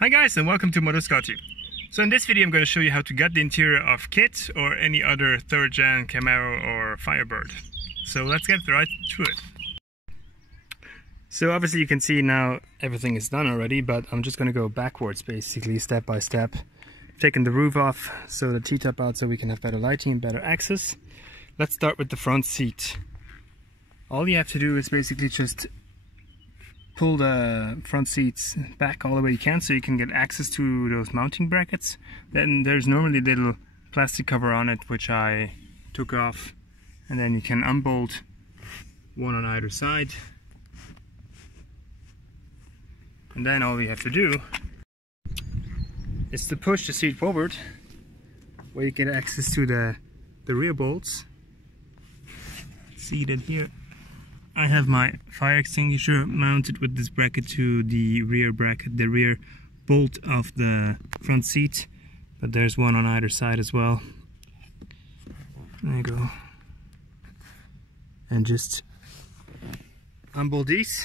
Hi guys, and welcome to Motorskati. So in this video I'm going to show you how to gut the interior of KITT or any other 3rd gen Camaro or Firebird. So let's get right to it. So obviously you can see now everything is done already, but I'm just going to go backwards basically step by step. Taking the roof off, so the T-top out so we can have better lighting and better access. Let's start with the front seat. All you have to do is basically just pull the front seats back all the way you can so you can get access to those mounting brackets. Then there's normally a little plastic cover on it which I took off, and then you can unbolt one on either side, and then all you have to do is to push the seat forward where you get access to the rear bolts. See that here I have my fire extinguisher mounted with this bracket to the rear bracket, the rear bolt of the front seat, but there's one on either side as well. There you go. And just unbolt these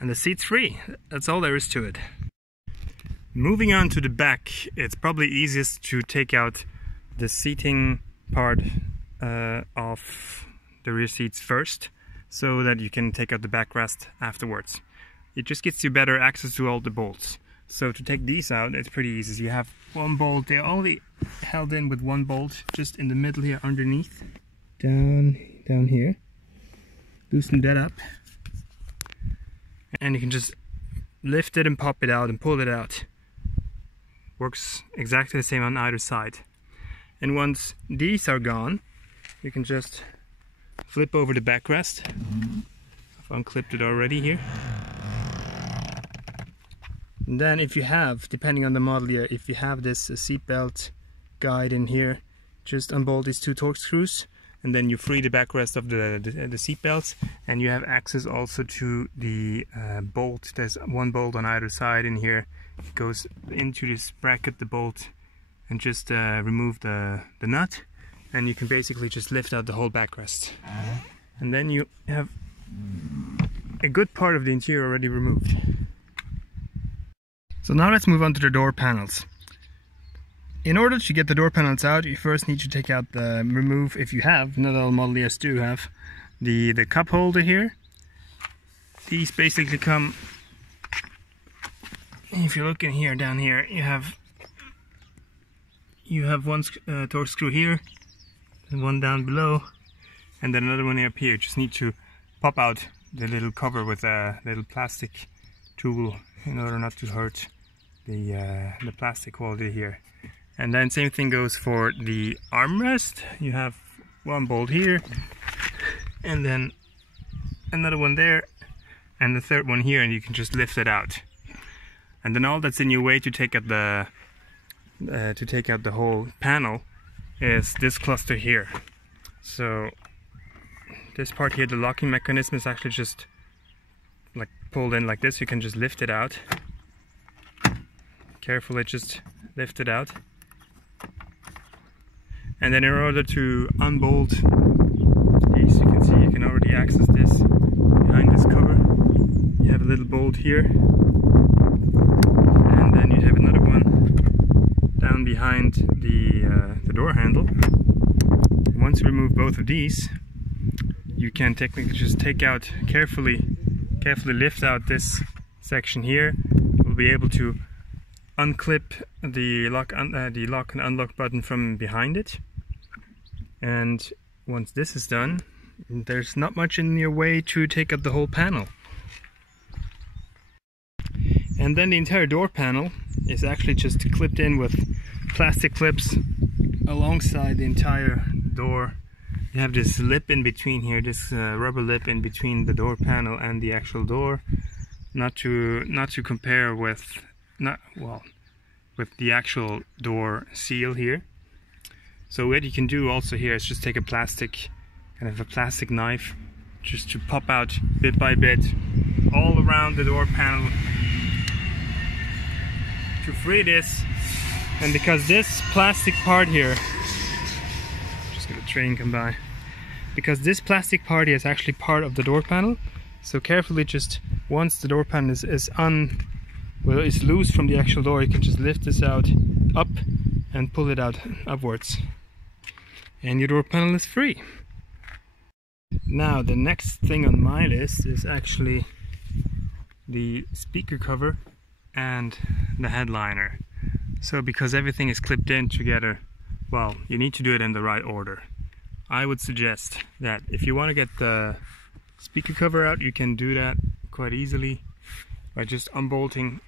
and the seat's free. That's all there is to it. Moving on to the back, it's probably easiest to take out the seating part of the rear seats first, so that you can take out the backrest afterwards. It just gets you better access to all the bolts. So to take these out, it's pretty easy. You have one bolt, they're only held in with one bolt, just in the middle here underneath. Down here. Loosen that up. And you can just lift it and pop it out and pull it out. Works exactly the same on either side. And once these are gone, you can just flip over the backrest. I've unclipped it already here. And then if you have, depending on the model here, if you have this seatbelt guide in here, just unbolt these 2 torque screws and then you free the backrest of the seat belts, and you have access also to the bolt. There's one bolt on either side in here. It goes into this bracket, the bolt, and just remove the nut, and you can basically just lift out the whole backrest. And then you have a good part of the interior already removed. So now let's move on to the door panels. In order to get the door panels out, you first need to take out remove, if you have, not all model years do have, the cup holder here. These basically come, if you look in here, down here, you have one torque screw here, and one down below, and then another one up here. Just need to pop out the little cover with a little plastic tool in order not to hurt the plastic quality here. And then same thing goes for the armrest. You have one bolt here, and then another one there, and the third one here, and you can just lift it out. And then all that's in your way to take out the whole panel is this cluster here. So this part here, the locking mechanism, is actually just like pulled in like this. You can just lift it out. Carefully just lift it out. And then in order to unbolt these, you can see you can already access this behind this cover. You have a little bolt here, and then you have another one down behind the door handle. And once you remove both of these, you can technically just take out, carefully lift out this section here. We'll be able to unclip the lock and unlock button from behind it. And once this is done, there's not much in your way to take out the whole panel. And then the entire door panel is actually just clipped in with plastic clips alongside the entire door. You have this lip in between here, this rubber lip in between the door panel and the actual door. Not to compare with with the actual door seal here. So what you can do also here is just take a plastic knife, just to pop out bit by bit all around the door panel to free this. And because this plastic part here, just got a train come by, because this plastic part here is actually part of the door panel, so carefully just once the door panel is well, it's loose from the actual door, you can just lift this out up and pull it out upwards, and your door panel is free. Now the next thing on my list is actually the speaker cover and the headliner. So because everything is clipped in together, well, you need to do it in the right order. I would suggest that if you want to get the speaker cover out, you can do that quite easily by just unbolting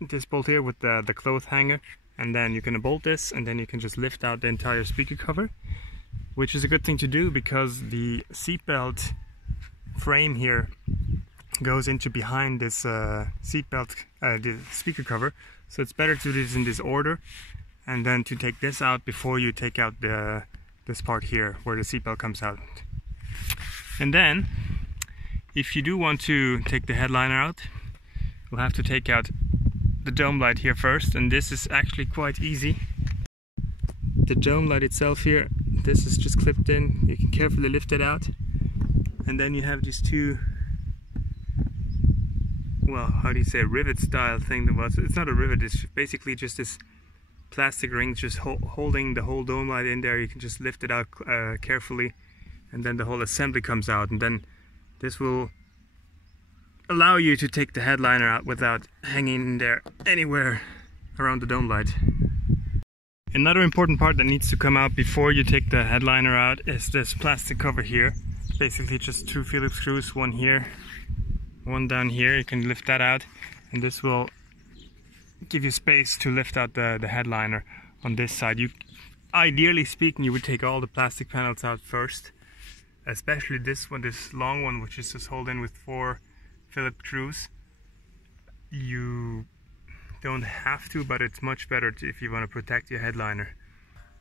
this bolt here with the cloth hanger, and then you can bolt this, and then you can just lift out the entire speaker cover, which is a good thing to do because the seatbelt frame here goes into behind this seatbelt, the speaker cover. So it's better to do this in this order, and then to take this out before you take out this part here where the seatbelt comes out. And then if you do want to take the headliner out, you'll have to take out the dome light here first, and this is actually quite easy. The dome light itself here, this is just clipped in. You can carefully lift it out, and then you have these two, well, how do you say, rivet style thing. It's not a rivet, it's basically just this plastic ring just holding the whole dome light in there. You can just lift it out carefully, and then the whole assembly comes out, and then this will allow you to take the headliner out without hanging in there anywhere around the dome light. Another important part that needs to come out before you take the headliner out is this plastic cover here. It's basically just 2 Phillips screws, one here, one down here. You can lift that out, and this will give you space to lift out the headliner on this side. Ideally speaking, you would take all the plastic panels out first, especially this one, this long one, which is just held in with 4 Phillips screws. You don't have to, but it's much better if you want to protect your headliner.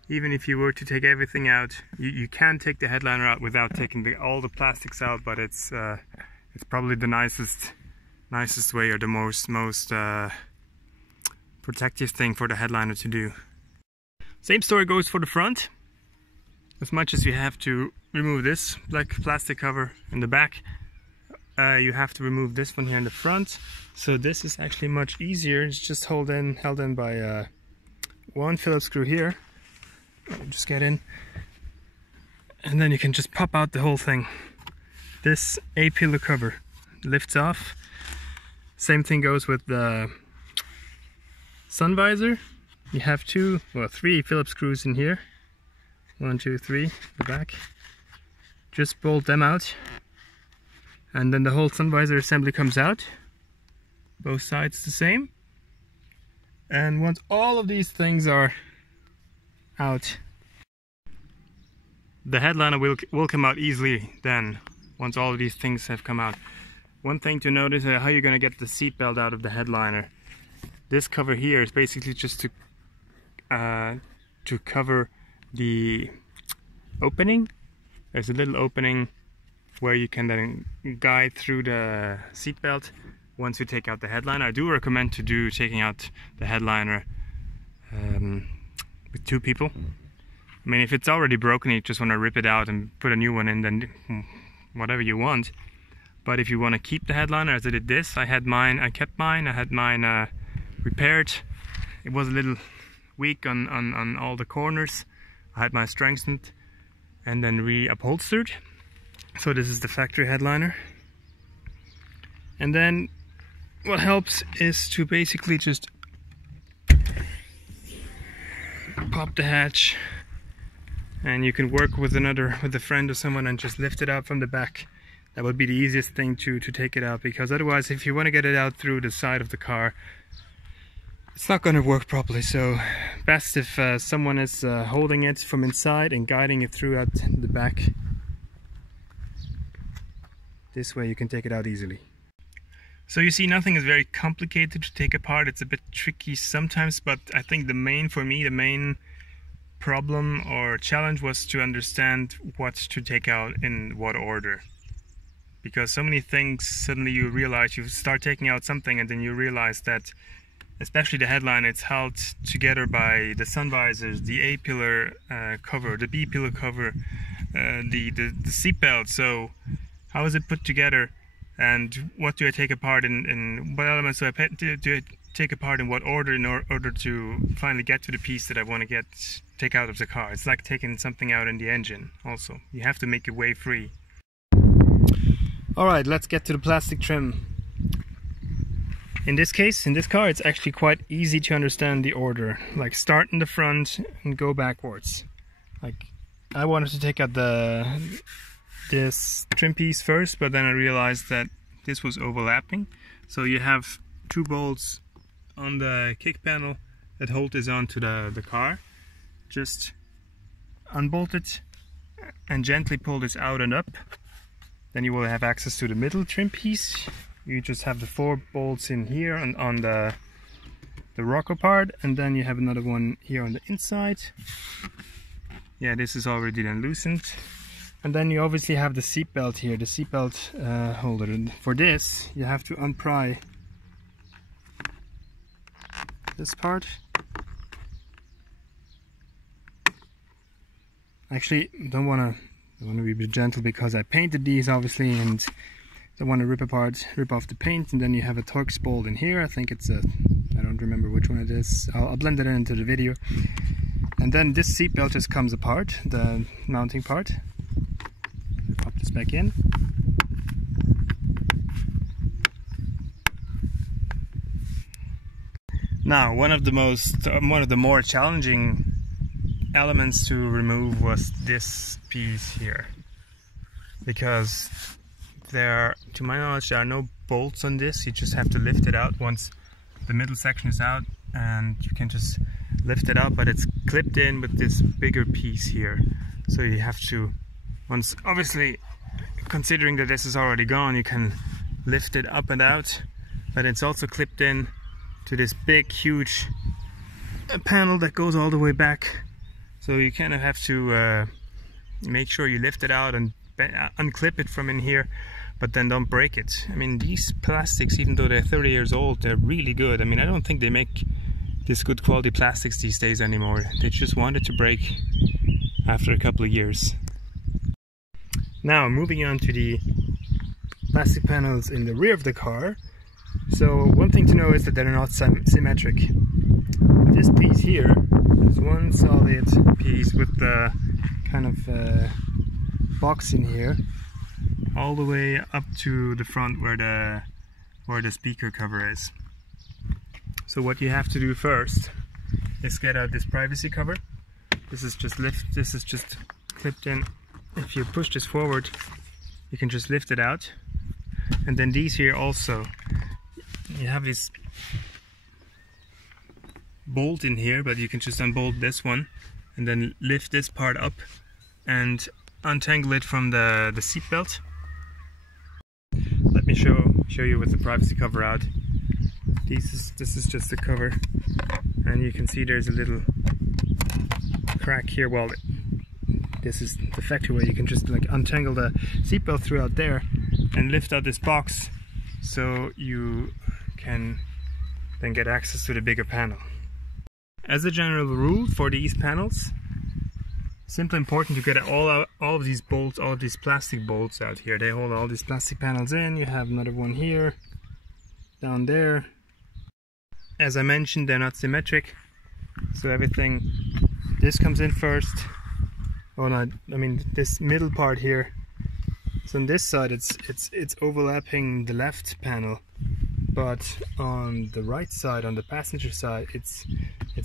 Even if you were to take everything out, you can take the headliner out without taking all the plastics out, but it's probably the nicest way, or the most protective thing for the headliner to do. Same story goes for the front. As much as you have to remove this black plastic cover in the back, you have to remove this one here in the front. So this is actually much easier. It's just held in by 1 Phillips screw here. Just get in, and then you can just pop out the whole thing. This A-pillar cover lifts off. Same thing goes with the sun visor. You have 3 Phillips screws in here. 1, 2, 3, the back. Just bolt them out, and then the whole sun visor assembly comes out. Both sides the same. And once all of these things are out, the headliner will come out easily then, once all of these things have come out. One thing to notice is how you're going to get the seat belt out of the headliner. This cover here is basically just to cover the opening. There's a little opening where you can then guide through the seat belt once you take out the headliner. I do recommend taking out the headliner with 2 people. I mean, if it's already broken, you just want to rip it out and put a new one in, then whatever you want. But if you want to keep the headliner, as I did this, I kept mine. I had mine repaired. It was a little weak on all the corners. I had mine strengthened and then re-upholstered. So this is the factory headliner. And then what helps is to basically just pop the hatch, and you can work with a friend or someone and just lift it out from the back. That would be the easiest thing to take it out, because otherwise, if you want to get it out through the side of the car, it's not going to work properly. So best if someone is holding it from inside and guiding it throughout the back. This way you can take it out easily. So you see, nothing is very complicated to take apart. It's a bit tricky sometimes, but I think the main problem or challenge was to understand what to take out in what order. Because so many things, suddenly you realize, you start taking out something and then you realize that, especially the headline, it's held together by the sun visors, the A-pillar cover, the B-pillar cover, the seat belt. So how is it put together, and what do I take apart in what elements do I take apart in what order in order to finally get to the piece that I want to take out of the car. It's like taking something out in the engine also. You have to make your way free. Alright, let's get to the plastic trim. In this case, in this car, it's actually quite easy to understand the order. Like start in the front and go backwards. Like I wanted to take out this trim piece first, but then I realized that this was overlapping. So you have two bolts on the kick panel that hold this onto the car. Just unbolt it and gently pull this out and up. Then you will have access to the middle trim piece. You just have the 4 bolts in here on the rocker part, and then you have another one here on the inside. Yeah, this is already then loosened. And then you obviously have the seat belt here, the seat belt holder. And for this, you have to unpry this part. Actually, don't want to be a bit gentle because I painted these obviously, and don't want to rip off the paint. And then you have a Torx bolt in here. I think it's a, I don't remember which one it is. I'll blend it into the video. And then this seat belt just comes apart, the mounting part. Pop this back in. Now, one of the more challenging elements to remove was this piece here, because to my knowledge, there are no bolts on this. You just have to lift it out once the middle section is out, and you can just lift it out, but it's clipped in with this bigger piece here. So you have to, once, obviously, considering that this is already gone, you can lift it up and out, but it's also clipped in to this big, huge panel that goes all the way back. So you kind of have to make sure you lift it out and unclip it from in here, but then don't break it. I mean, these plastics, even though they're 30 years old, they're really good. I mean, I don't think they make this good quality plastics these days anymore. They just wanted to break after a couple of years. Now, moving on to the plastic panels in the rear of the car. So one thing to know is that they're not symmetric. This piece here is one solid piece with the kind of box in here, all the way up to the front where the speaker cover is. So what you have to do first is get out this privacy cover. This is just clipped in. If you push this forward, you can just lift it out. And then these here also, you have this bolt in here, but you can just unbolt this one and then lift this part up and untangle it from the seat belt. Let me show you with the privacy cover out. This is just the cover, and you can see there's a little crack here. Well, this is the factory way. You can just like untangle the seat belt throughout there and lift out this box, so you can then get access to the bigger panel. As a general rule for these panels, simply important to get all of these bolts, all of these plastic bolts out here. They hold all these plastic panels in. You have another one here, down there. As I mentioned, they're not symmetric, so everything, this comes in first. Oh no, I mean this middle part here. So on this side it's overlapping the left panel, but on the right side, on the passenger side, it's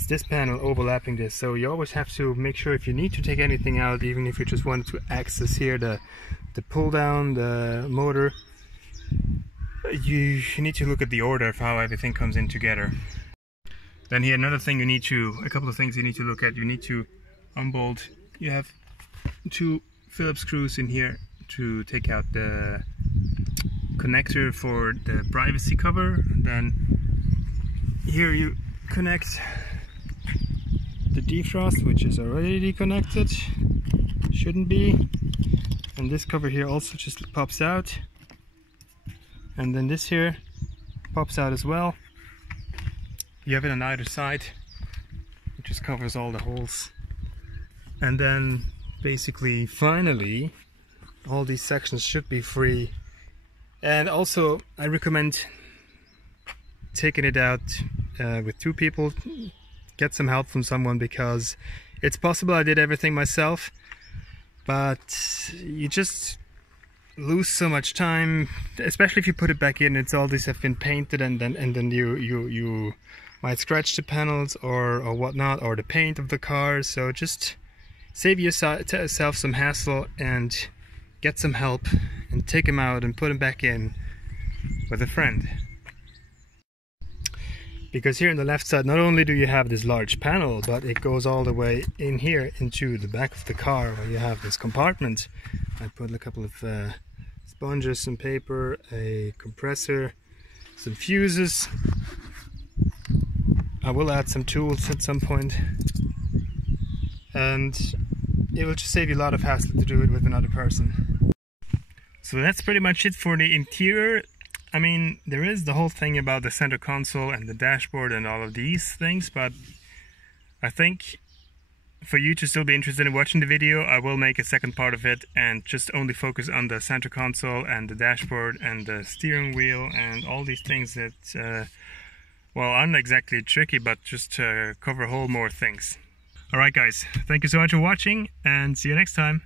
this panel overlapping this. So you always have to make sure, if you need to take anything out, even if you just wanted to access here the pull down, the motor, you need to look at the order of how everything comes in together. Then here another thing a couple of things you need to look at. You need to unbolt. You have 2 Phillips screws in here to take out the connector for the privacy cover. Then here you connect the defrost, which is already deconnected, shouldn't be, and this cover here also just pops out, and then this here pops out as well. You have it on either side. It just covers all the holes, and then basically finally all these sections should be free. And also I recommend taking it out with two people. Get some help from someone, because it's possible I did everything myself, but you just lose so much time, especially if you put it back in. It's all these have been painted, and then you might scratch the panels or whatnot, or the paint of the car. So just save yourself some hassle and get some help and take them out and put them back in with a friend. Because here on the left side, not only do you have this large panel, but it goes all the way in here into the back of the car, where you have this compartment. I put a couple of sponges, some paper, a compressor, some fuses. I will add some tools at some point, and it will just save you a lot of hassle to do it with another person. So that's pretty much it for the interior. I mean, there is the whole thing about the center console and the dashboard and all of these things, but I think for you to still be interested in watching the video, I will make a second part of it and just only focus on the center console and the dashboard and the steering wheel and all these things that, well, aren't exactly tricky, but just cover a whole more things. Alright guys, thank you so much for watching, and see you next time.